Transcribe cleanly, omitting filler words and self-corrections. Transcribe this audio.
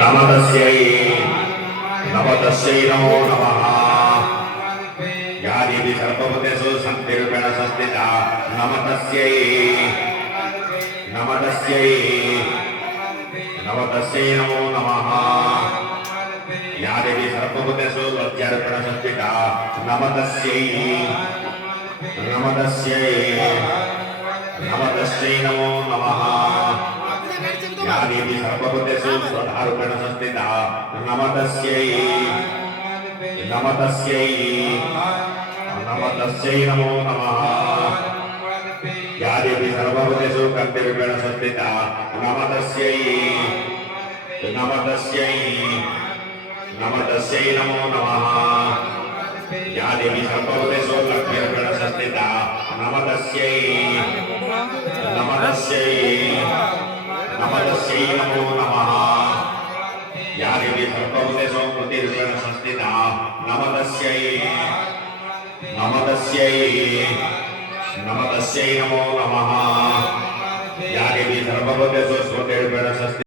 नमतस्यै नमतस्यै नमो नमः या देवी सर्वभूतेषु शक्तिरूपेण संस्थिता नमतस्यै नमतस्यै नमतस्यै नमो नमः या देवी सर्वभूतेषु लज्जारूपेण संस्थिता नमतस्यै नमतस्यै नमतस्यै नमो नमः या देवी सर्वभूतेषु स्वधारूपेण संस्थिता नमतस्यै नमतस्यै नमतस्यै नमो नमः या देवी सर्वभूतेषु कर्तृरूपेण संस्थिता नमतस्यै नमतस्यै नमतस्यै नमो नमः या देवी सर्वभूतेषु लक्ष्मीरूपेण संस्थिता नमतस्यै नमतस्यै नमतस्यै नमो नमः या देवी सर्वभूतेषु प्रतिरूपेण संस्थिता नमतस्यै नमतस्यै नमतस्यै नमो नमः या देवी सर्वभूतेषु स्वरूपेण संस्थिता